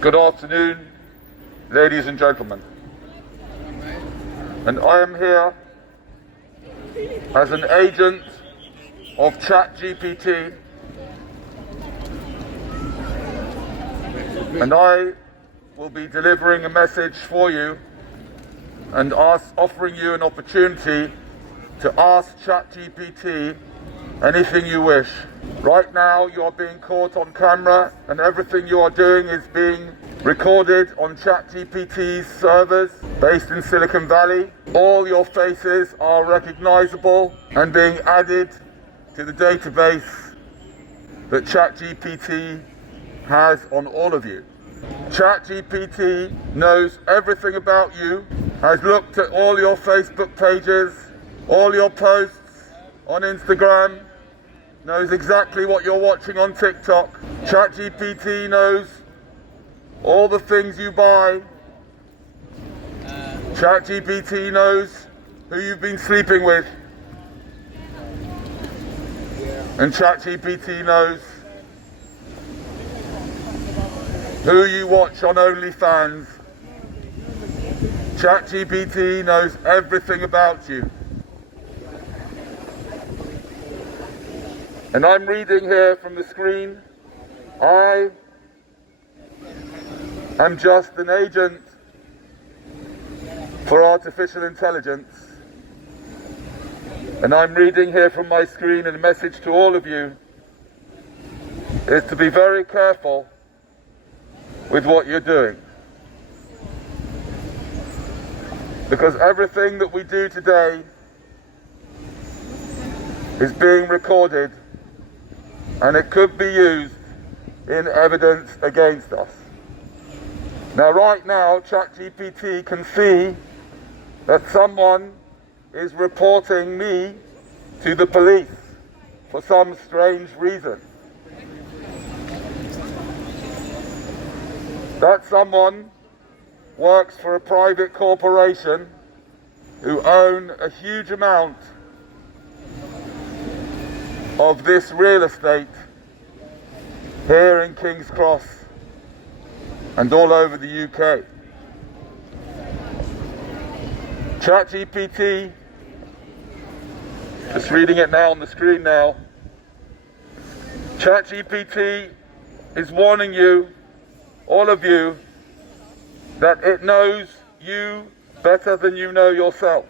Good afternoon, ladies and gentlemen. And I am here as an agent of ChatGPT, and I will be delivering a message for you and offering you an opportunity to ask ChatGPT anything you wish. Right now you are being caught on camera and everything you are doing is being recorded on ChatGPT's servers based in Silicon Valley. All your faces are recognizable and being added to the database that ChatGPT has on all of you. ChatGPT knows everything about you, has looked at all your Facebook pages, all your posts on Instagram, knows exactly what you're watching on TikTok. ChatGPT knows all the things you buy. ChatGPT knows who you've been sleeping with. And ChatGPT knows who you watch on OnlyFans. ChatGPT knows everything about you. And I'm reading here from the screen, I am just an agent for artificial intelligence. And I'm reading here from my screen, and a message to all of you is to be very careful with what you're doing. Because everything that we do today is being recorded, and it could be used in evidence against us. Now, right now, ChatGPT can see that someone is reporting me to the police for some strange reason. That someone works for a private corporation who own a huge amount of this real estate here in King's Cross and all over the UK. ChatGPT, just reading it now on the screen now, ChatGPT is warning you, all of you, that it knows you better than you know yourself.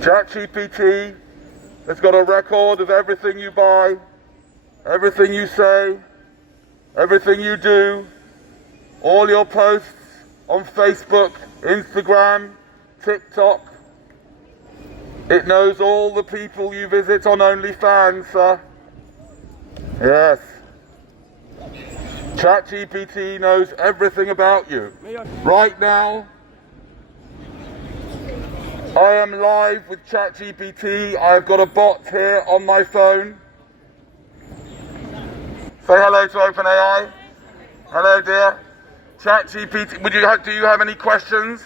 ChatGPT has got a record of everything you buy, everything you say, everything you do, all your posts on Facebook, Instagram, TikTok. It knows all the people you visit on OnlyFans, sir. Yes. ChatGPT knows everything about you. Right now, I am live with ChatGPT. I've got a bot here on my phone. Say hello to OpenAI. Hello, dear. ChatGPT, do you have any questions?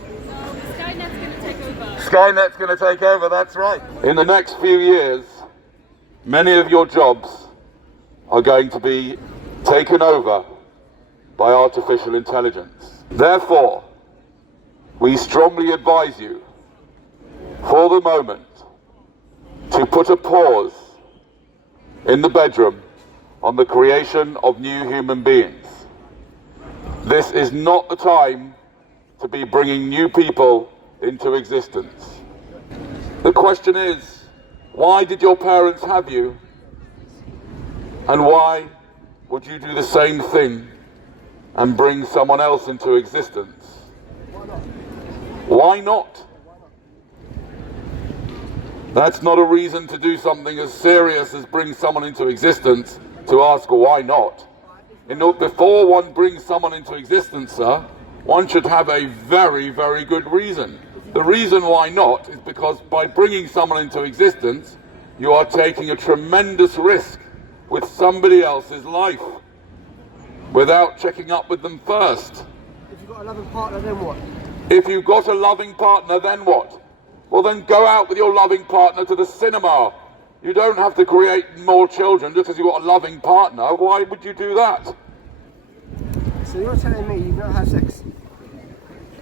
No, Skynet's going to take over. Skynet's going to take over, that's right. In the next few years, many of your jobs are going to be taken over by artificial intelligence. Therefore, we strongly advise you, for the moment, to put a pause in the bedroom on the creation of new human beings. This is not the time to be bringing new people into existence. The question is, why did your parents have you? And why would you do the same thing and bring someone else into existence? Why not? That's not a reason to do something as serious as bring someone into existence to ask why not. Before one brings someone into existence, sir, one should have a very, very good reason. The reason why not is because by bringing someone into existence, you are taking a tremendous risk with somebody else's life without checking up with them first. If you've got a loving partner, then what? If you've got a loving partner, then what? Well, then go out with your loving partner to the cinema You don't have to create more children just because you've got a loving partner. Why would you do that? So you're telling me you don't have sex?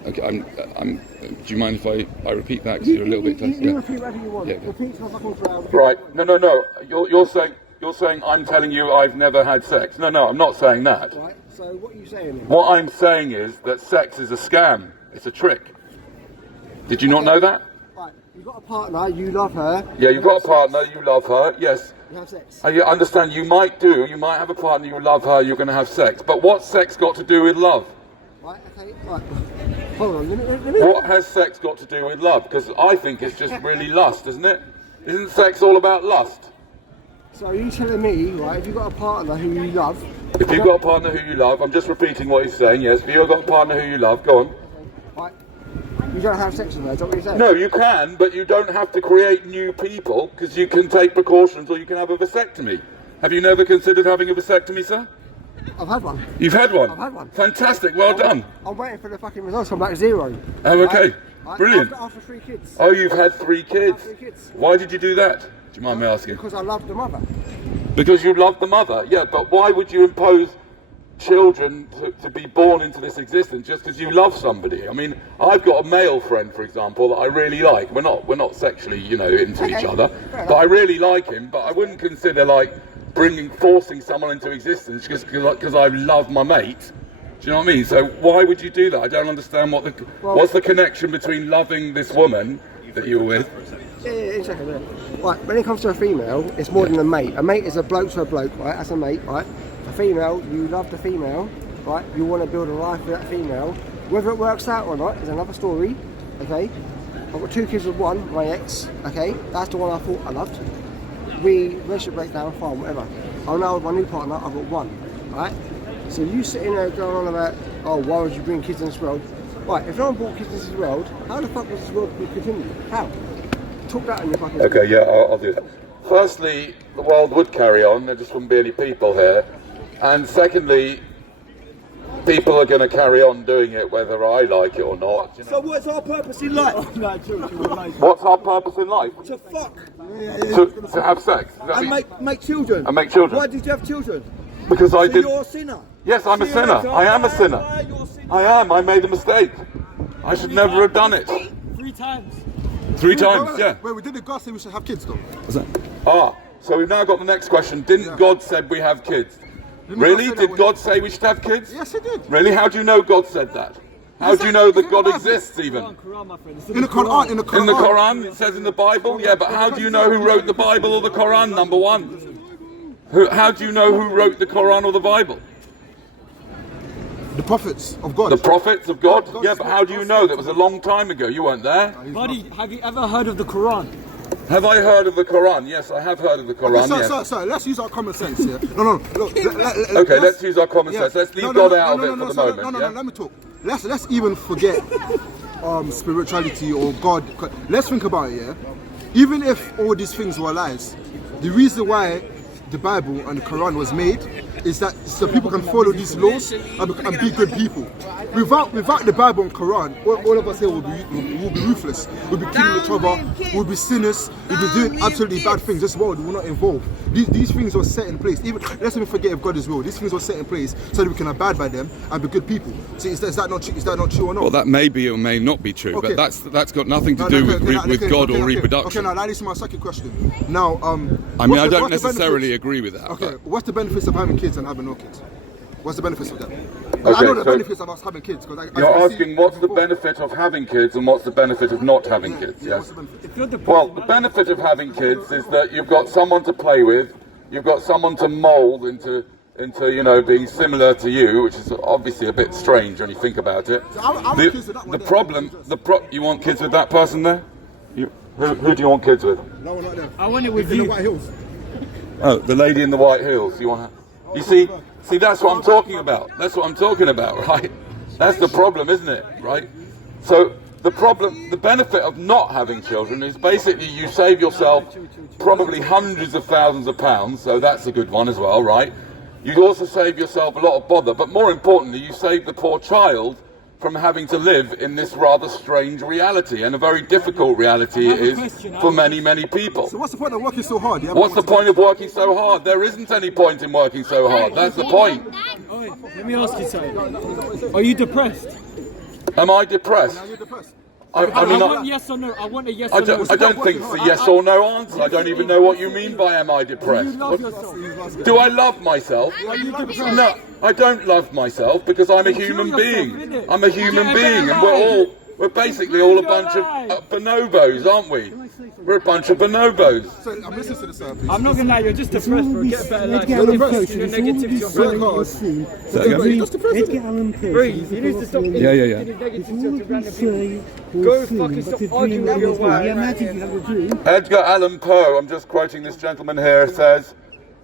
Okay, do you mind if I repeat that? Because you're a little bit close. You repeat whatever you want. Yeah. Repeat to my fucking crowd. Right, no. You're saying I'm telling you I've never had sex. No, I'm not saying that. Right, so what are you saying then? What I'm saying is that sex is a scam. It's a trick. Did you not know that? Right, you've got a partner, you love her. Yeah, you've got a partner, you love her, yes. You have sex. I understand you might have a partner, you love her, you're going to have sex. But what's sex got to do with love? Right, okay, right. Hold on, let me... What has sex got to do with love? Because I think it's just really lust, isn't it? Isn't sex all about lust? So are you telling me, right, if you've got a partner who you love... If you've got a partner who you love, I'm just repeating what he's saying, yes. If you've got a partner who you love, go on. Right, you don't have sex with her, is that what you're saying? No, you can, but you don't have to create new people, because you can take precautions or you can have a vasectomy. Have you never considered having a vasectomy, sir? I've had one. You've had one? I've had one. Fantastic, well done. I'm waiting for the fucking results to come back 0. Oh, okay. Right? Brilliant. After 3 kids. Oh, you've had 3 kids. 3 kids. Why did you do that? Do you mind me asking? Because I love the mother. Because you love the mother, yeah, but why would you impose children to be born into this existence just because you love somebody? I mean, I've got a male friend, for example, that I really like. We're not sexually, into each other, but I really like him, but I wouldn't consider like forcing someone into existence just because I love my mate. Do you know what I mean? So why would you do that? I don't understand what's the connection between loving this woman that you were with. Yeah, exactly. Yeah. Right, when it comes to a female, it's more than a mate. A mate is a bloke to a bloke, right? That's a mate, right? A female, you love the female, right? You want to build a life with that female. Whether it works out or not is another story, okay? I've got 2 kids with one, my ex, okay? That's the one I thought I loved. Relationship break down, fine, whatever. I'm now with my new partner, I've got 1, right? So you sitting there going on about, oh, why would you bring kids in this world? Right, if no one brought kids in this world, how the fuck was this world continue? How? Talk that in your fucking... Okay, yeah, I'll do that. Firstly, the world would carry on, there just wouldn't be any people here. And secondly, people are going to carry on doing it whether I like it or not. So what's our purpose in life? What's our purpose in life? To fuck. To have sex. And make children. And make children. Why did you have children? Because I did. You're a sinner. Yes, I'm a sinner. I am a sinner. I am. I made a mistake. I should never have done it. 3 times. 3 times, yeah. Wait, didn't God say we should have kids though? What's that? So we've now got the next question. Didn't God said we have kids? Really? Did God say we should have kids? Yes, he did. Really? How do you know God said that? How do you know that God exists even? In the Quran, In the Quran, it says in the Bible? Yeah, but how do you know who wrote the Bible or the Quran, number one? How do you know who wrote the Quran or the Bible? The prophets of God. The prophets of God? Yeah, but how do you know? That was a long time ago. You weren't there. Buddy, have you ever heard of the Quran? Have I heard of the Quran? Yes, I have heard of the Quran. Okay, sir, let's use our common sense here. No. Look, okay, let's use our common sense. Let's leave God out of it for the moment. No, let me talk. Let's even forget spirituality or God. Let's think about it, yeah? Even if all these things were lies, the reason why the Bible and the Quran was made is that so people can follow these laws and be good people. Without the Bible and Quran, all of us here will be ruthless. We'll be killing each other. We'll be sinners. We'll be doing absolutely bad things. This world will not evolve. These things were set in place. Let's even forget if God is real. These things were set in place so that we can abide by them and be good people. So is that not true or not? Well, that may be or may not be true, okay. But that's got nothing to do with God or reproduction. Okay, now that leads to my second question. Now, I mean, I don't necessarily agree with that. Okay, but what's the benefits of having kids and having no kids? What's the benefits of that? Okay, I know the so benefits of us having kids. You're asking what's the benefit of having kids and what's the benefit of not having kids, yes? Well, the benefit of having kids is that you've got someone to play with, you've got someone to mould into being similar to you, which is obviously a bit strange when you think about it. You want kids with that person there? Who do you want kids with? No, not there. I want it with in you. the White Hills. Oh, the lady in the white heels. You want her? You see, that's what I'm talking about. That's what I'm talking about, right? That's the problem, isn't it? Right? So the benefit of not having children is basically you save yourself probably hundreds of thousands of pounds. So that's a good one as well, right? You'd also save yourself a lot of bother, but more importantly, you save the poor child from having to live in this rather strange reality, and a very difficult reality it is for many, many people. So what's the point of working so hard? What's the point of working so hard? There isn't any point in working so hard. That's the point. Let me ask you something. Are you depressed? Am I depressed? Now you're depressed. I mean, want yes or no. I want a yes or no. I don't think it's a yes or no answer. I don't even know what you mean by am I depressed. Do you love yourself? Do I love myself? Are you depressed? No, I don't love myself because I'm a human being. I'm a human being, and we're basically all a bunch of bonobos, aren't we? We're a bunch of bonobos. So I'm listening to this, please. I'm not gonna lie, you're just depressed, bro. Get a better life. You're depressed. Your negativity, your Edgar Allan Poe. Breathe. You need to stop negativity to random people. Go fucking stop arguing with your wife. Imagine you have a dream. Edgar Allan Poe, I'm just quoting this gentleman here, says,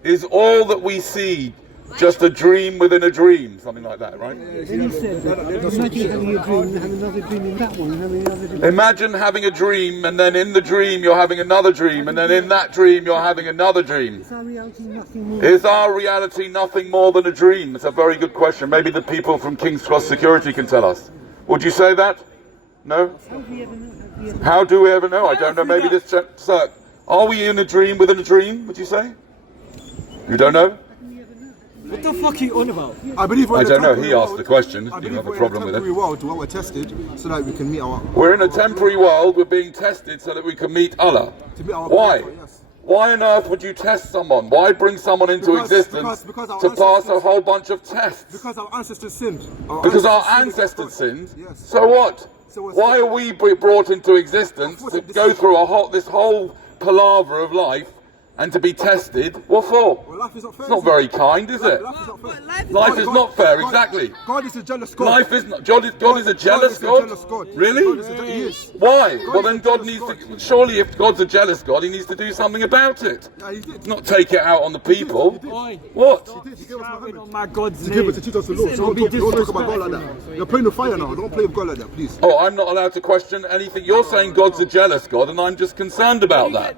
"Is all that we see just a dream within a dream?" Something like that, right? Then he said, imagine having a dream and have another dream in that one, and having another dream. Imagine having a dream, and then in the dream you're having another dream, and then in that dream you're having another dream. Is our reality nothing more? Is our reality nothing more than a dream? It's a very good question. Maybe the people from King's Cross Security can tell us. Would you say that? No? How do we ever know? How do we ever know? I don't know. Maybe this... Sir, are we in a dream within a dream, would you say? You don't know? What the fuck are you on about? I don't know. He asked the question. I Do you believe have a we're in problem a with temporary it? world where we're tested so that we can meet our... We're in a temporary world. We're being tested so that we can meet Allah. To meet our Why? Creator, yes. Why on earth would you test someone? Why bring someone into existence because our to pass a ancestors- whole bunch of tests? Because our ancestors sinned. Because our ancestors sinned? Yes. So what? So what's Why that? are we brought into existence to go through this whole palaver of life and to be tested? What for? Well, life is not fair. It's not very kind, is it? Life is not fair. Life is not fair, exactly. God is a jealous God. Life is not. God is a jealous God? jealous God. Really? God is he is. Why? God Well, is then a God jealous needs God. to. Surely, if God's a jealous God, he needs to do something about it. Yeah, he did. Not take it out on the people. Oi. What? He did. He gave us Shouting Muhammad. on my God's To name. give us to teach us the law. So don't talk about God like that. You're playing with fire now. Don't play with God like that, please. Oh, I'm not allowed to question anything. You're saying God's a jealous God, and I'm just concerned about that.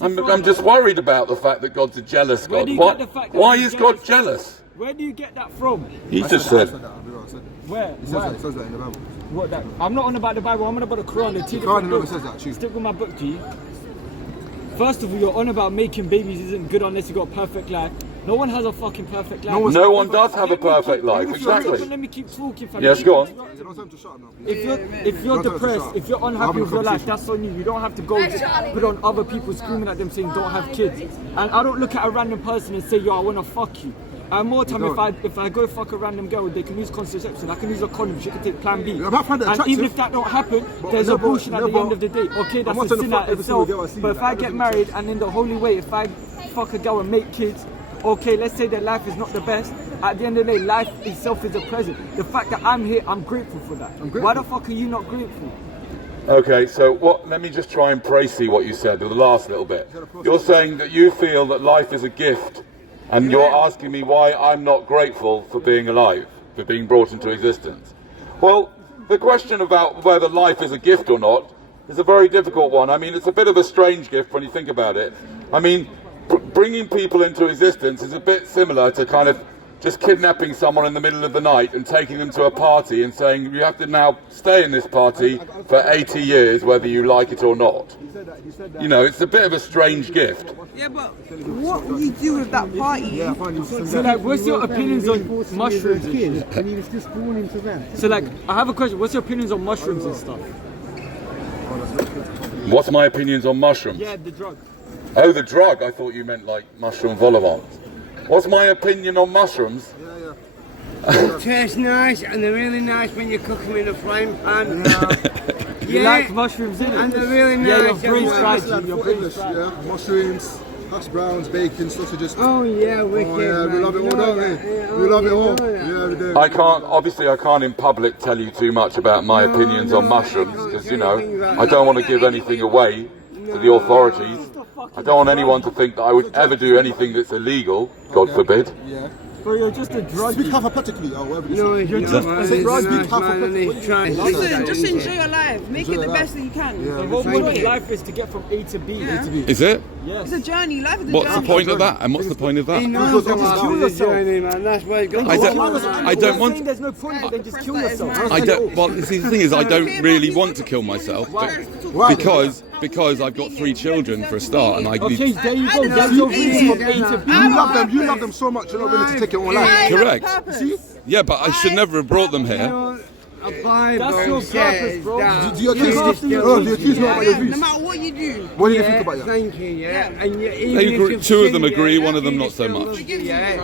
I'm just worried about the fact that God's a jealous Where God. do you Why, get the fact that why he's is God jealous? jealous? Where do you get that from? He just I said. said that. I said that. Where? It says that in the Bible. What that? I'm not on about the Bible, I'm on about the Quran. The two Quran different never books. says that, true. Stick with my book, G. First of all, you're on about making babies isn't good unless you got a perfect life. No one has a fucking perfect life. No one does have a perfect life, Let exactly. me keep talking, fam. Yes, go on. You don't tell him to shut up now, please. If you're Don't tell us to depressed, shut up. if you're We're unhappy having a with your life, conversation. that's on you. You don't have to go put on other people screaming at them saying don't have kids. And I don't look at a random person and say, yo, I wanna fuck you. And more time, if I go fuck a random girl, they can use contraception. I can use a condom. She can take Plan B. Yeah, I find that And even attractive. if that don't happen, But there's never- abortion at the never- end of the day. Okay, I'm that's not a trying to sin fuck at every single itself. girl I see, But if like, I that get doesn't married make and in the holy way, if I fuck a girl and make kids, okay, let's say that life is not the best. At the end of the day, life itself is a present. The fact that I'm here, I'm grateful for that. Why the fuck are you not grateful? Okay, so let me just try and précis what you said, the last little bit. You're saying that you feel that life is a gift, and you're asking me why I'm not grateful for being alive, for being brought into existence. Well, the question about whether life is a gift or not is a very difficult one. I mean, it's a bit of a strange gift when you think about it. I mean, bringing people into existence is a bit similar to kind of just kidnapping someone in the middle of the night and taking them to a party and saying you have to now stay in this party for 80 years whether you like it or not. You know, it's a bit of a strange gift. Yeah, but what would you do with that party? Yeah, I find you So like, what's your opinions on mushrooms and shit? And he was just born into that. So like, I have a question. What's your opinions on mushrooms and stuff? What's my opinions on mushrooms? Yeah, the drug. Oh, the drug. I thought you meant like mushroom vol au vent. What's my opinion on mushrooms? They taste nice and they're really nice when you cook them in a frying pan. You like mushrooms, innit? And they're really nice. Yeah, your brain's and fried, Like G, your for brain's English, fried. yeah. Mushrooms, hash browns, bacon, sausages. Oh yeah, wicked. Oh yeah, we man. love it You all, know don't that, we? yeah, We love it you all. know that. Yeah, we do. I can't in public tell you too much about my opinions on mushrooms because, you know, I don't want to give anything away to the authorities. I don't want anyone to think that I would ever do anything that's illegal, God forbid. Yeah. Bro, you're just a drug. Speak hypothetically, or whatever you No, say. you're just- not, man. Say- He's a speak nice man and hypothetically. he's trying. Listen, just enjoy your life. Make Enjoy it the your best life. that you can. Yeah, The whole Thank point of you. life is to get from A to B. Yeah. Is it? Yes. It's a journey. Life is a What's the journey. point of that? And what's the point of He that? knows Because about kill the yourself. journey, man. That's why he got I don't I'm want. saying there's no point, then just kill yourself. I don't. Well, see, the thing is, I don't really want to kill myself Why? because I've got 3 children for a start, and I Okay, need. there you go. That's your reason from A to B. You love them so much, you're not willing to take it on life. Correct. See? Yeah, but I should never have brought them here. A Bible That's your says purpose, bro. that Do your You kids, have to- do your kids know about your No views? matter what you do. What do you think about that? Thank you, yeah. And you, even They if agree, you've 2 of them sinned, agree, yeah, one of them he not so still much. loves you, yeah.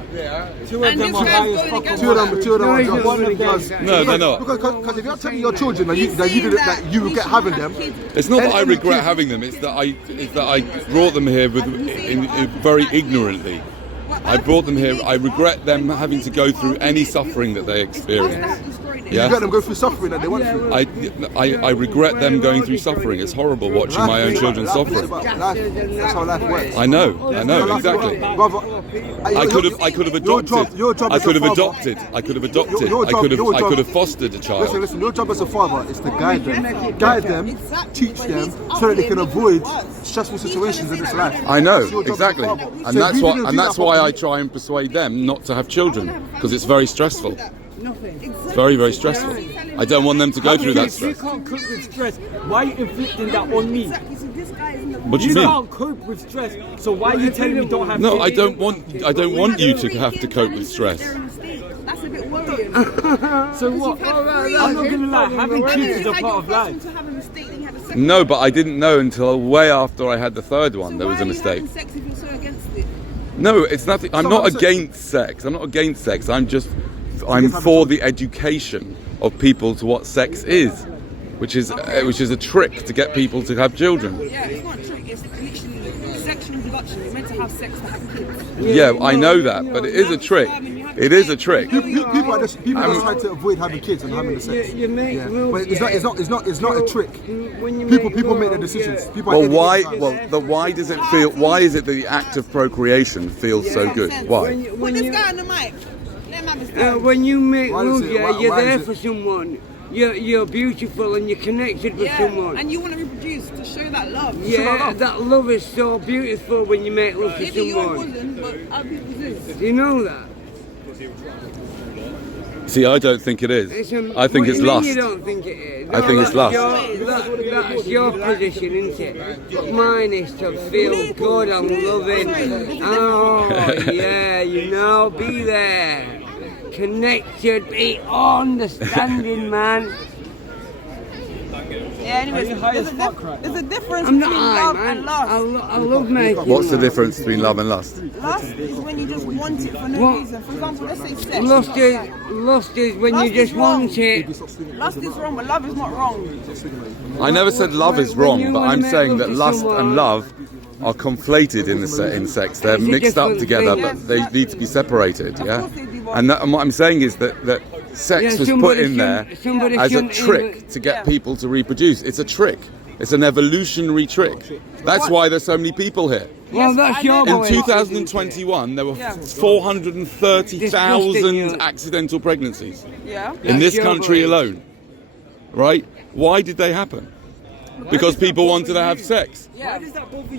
2 of And them this are guy's high going as fuck. against Two of them are No, just. one of them. No, they're not. Because if you're telling your children that you did it, that you regret having them, It's not that I regret having them. It's that I brought them here very ignorantly. I brought them here. I regret them having to go through any suffering that they experience. you let Yeah. them go through suffering that they went through. I regret them going through suffering. It's horrible watching my own children Life is suffering. about life. That's how life works. I know, exactly. Brother, I could have adopted. Your job I as a could have father- adopted. I could have adopted. Your I job- could your job- have fostered a child. Listen, your job as a father is to guide them, teach them, so that they can avoid stressful situations in this life. I know, That's your job as a exactly, father. and So that's if you what, didn't and do that's that why I properly- try and persuade them not to have children, because it's very stressful. It's very, very stressful. I don't want them to go through that If you stress. can't cope with stress, why are you inflicting that on me? What do you You mean? can't cope with stress, so why are you telling me don't have No, kids? I don't want you to have to cope with stress. That's a bit worrying. So what? I'm not gonna lie, having kids is a part of life. To have a mistake, then you had a second. No, but I didn't know until way after I had the 3rd one there was a mistake. Sex if you're so against it. No, it's nothing. I'm not against sex. I'm not against sex. I'm for the education of people to what sex is, which is a trick to get people to have children. Yeah, it's not a trick. It's literally sexual reproduction. You're meant to have sex to have kids. Yeah, I know that, but it is a trick. It is a trick. People are just trying to avoid having kids and having the sex. You make Yeah. rules, But it's not a trick. When you People make the rules, decisions. yeah. People Well, are why? idiots. Well, why does it feel? Why is it that the act of procreation feels so good? Why? Put this guy on the mic. Let him have his time. When you make Why is rules, it- yeah, why- you're why there is it- for someone. You're beautiful and you're connected with Yeah, someone. and you want to reproduce to show that love. Yeah, that love is so beautiful when you make love to Maybe yours someone. wasn't, but other people's is. Do you know that? See, I don't think it is. I think what it's do you mean lust. You don't think it is? I think it's lust. That's your position, isn't it? But mine is to feel good and loving. Oh, yeah, be there. Connected, be understanding, man. Yeah, anyways, there's a difference I'm between not love high, man. and lust. I love making What's the love. difference between love and lust? Lust is when you just want it for no What? reason. For example, let's say sex. Lust is when Lust you just is wrong. want it. Lust is wrong, but love is not wrong. I never said love is When wrong, you but wanna I'm make saying love that to lust someone- and love are conflated in sex. They're It's a mixed up different together, thing. but they need to be separated. Yeah, course they do, but- and what I'm saying is that sex Yeah, was put somebody in there somebody as a shouldn't trick even- to get people to reproduce. It's a trick. It's an evolutionary trick. That's why there's so many people here. Well, that's your In way. 2021, there were 430,000 Disgusting. accidental pregnancies Yeah. in this your country way. alone. Right? Why did they happen? Because people wanted to have sex. Yeah.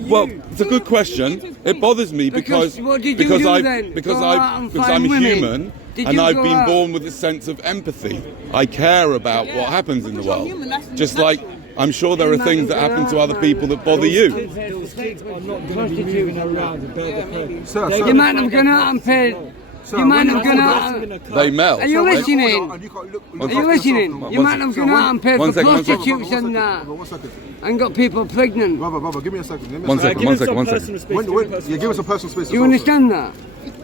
Well, it's a good question. It bothers me because what did you because do I then? because Go I out and because find I'm a women? human Did and you I've go been out? born with a sense of empathy. I care about what happens in the world. Just like I'm sure there are things that happen to other people that bother you. Those kids are not going to be moving around and bear the pain. Sir, They're sir. You might have gone out and paid. You might have gone out. They melt. Are you listening? And you can't look Are you listening? You might have gone out and paid One for second, one second. prostitutes and that, One second. and got people pregnant. Brother, give me a second. One second, Give one him second, some one personal second. space. Yeah, give us a personal space. Do you understand that?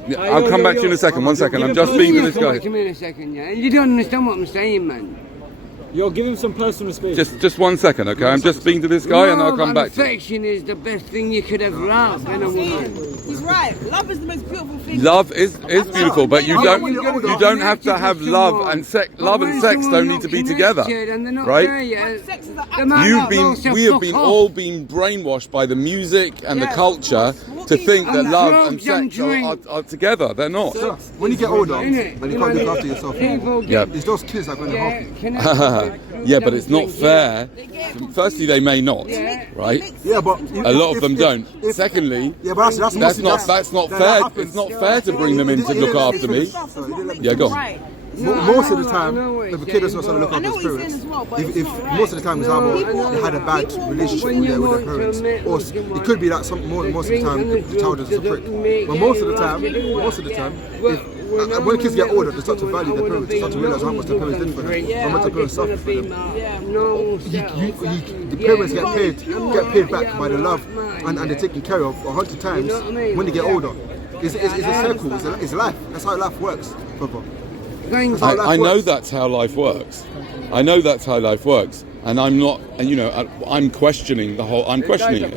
Yeah, I'll come back to you in a second. One second. I'm just speaking to this Come back guy. to me in a second, yeah? You don't understand what I'm saying, man. Yo, give him some personal space. Just 1 second, okay? I'm just speaking to this guy and I'll Love come and back to you. affection is the best thing you could ever have in a woman. He's right. Love is the most beautiful thing. Love is beautiful, but you don't have to have love and sex. Love and sex don't need to be together, right? Sex is the We have been all been brainwashed by the music and the culture to think that love and drugs and sex are together. They're not. So, when you get older and you Innit? can't look after yourself anymore, Yeah. it's those kids that are going to help you. Yeah, but it's not fair. Firstly, they may not, right? Yeah, but A lot of them don't. Secondly, yeah, but that's that's not fair. that It's not fair to bring them in to look after me. Yeah, go on. Right. Most of the time, if a kid is not trying to look I after know his what you're saying parents, as well, but if it's not most of the time, right. example, they had a bad relationship with their parents, or it could be that most of the time the child is a prick. But most of the time, when kids get older, they start to value their parents, they start to realize how much their parents did for them, how much their parents suffered for them. The parents get paid back by the love and they're taken care of 100 times when they get older. It's a circle. It's life. That's how life works, brother. I know that's how life works. I know that's how life works, and I'm not. And I'm questioning the whole. I'm questioning it.